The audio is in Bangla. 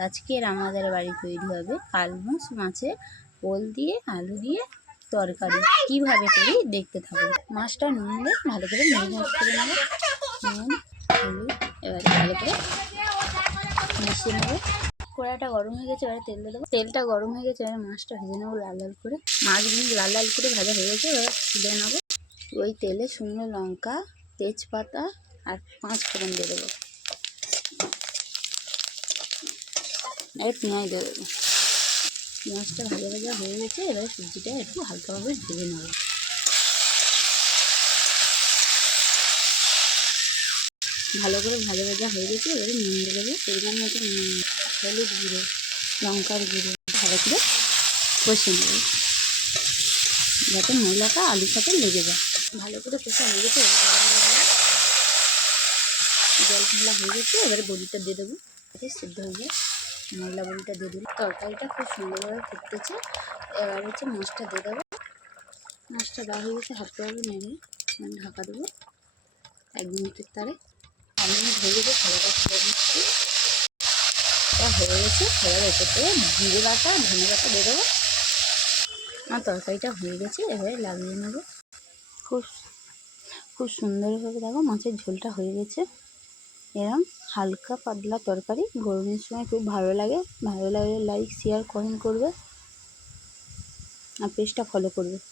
আজকের আমাদের বাড়ি তৈরি হবে কালমাছ মাছের ওল দিয়ে আলু দিয়ে তরকারি। কিভাবে করি দেখতে থাকো। মাছটা নুন দিয়ে ভালো করে ম্যারিনেট করে নেবো। নুন হলুদ এবারে ভালো করে মিশিয়ে নেবো। কড়াইটা গরম হয়ে গেছে, এবারে তেল দিয়ে দেবো। তেলটা গরম হয়ে গেছে, এবারে মাছটা ভেজে নেবো লাল লাল করে। মাছগুলো লাল লাল করে ভাজা হয়ে গেছে, এবারে তুলে নেবো। ওই তেলে শুকনো লঙ্কা, তেজপাতা আর 5 ফোড়ন দিয়ে দেবো। এবার পেঁয়াজ দিয়ে দেবো। পেঁয়াজটা ভাজা ভাজা হয়ে গেছে, এবারে সবজিটা একটু হালকাভাবে ভেজে নেবো। ভালো করে ভাজা ভাজা হয়ে গেছে, এবারে নুন দিয়ে দেবো। পরিমাণ মতো নুন, হলুদ গুঁড়ো, লঙ্কার গুঁড়ো ভালো করে কষে নেবো যাতে মশলাটা আলুর সাথে লেগে যায়। ভালো করে কষা হয়ে গেছে, জল ঠান্ডা হয়ে গেছে, এবারে বড়িটা দিয়ে দেবো যাতে সিদ্ধ হয়ে যায়। মশলা বড়িটা দিয়ে দিল। তরকারিটা খুব সুন্দরভাবে ফুটতেছে। এবার হচ্ছে মাছটা দিয়ে দেবো। মাছটা দেওয়া হয়ে গেছে, হালকাভাবে নেড়ে ঢাকা দেবো 1 মিনিটের তারে। 1 মিনিট হয়ে গেছে, খাবারটা ছেড়ে দিচ্ছি। হয়ে গেছে, এবার এটাতে জিরে বাটা ধনে বাটা দিয়ে দেবো। আমার তরকারিটা হয়ে গেছে, এবারে লাগিয়ে নেবো। খুব সুন্দরভাবে দেখো মাছের ঝোলটা হয়ে গেছে। এরম হালকা পাতলা তরকারি গরমের সময় খুব ভালো লাগে। ভালো লাগলে লাইক শেয়ার কমেন্ট করবে আর পেজটা ফলো করবে।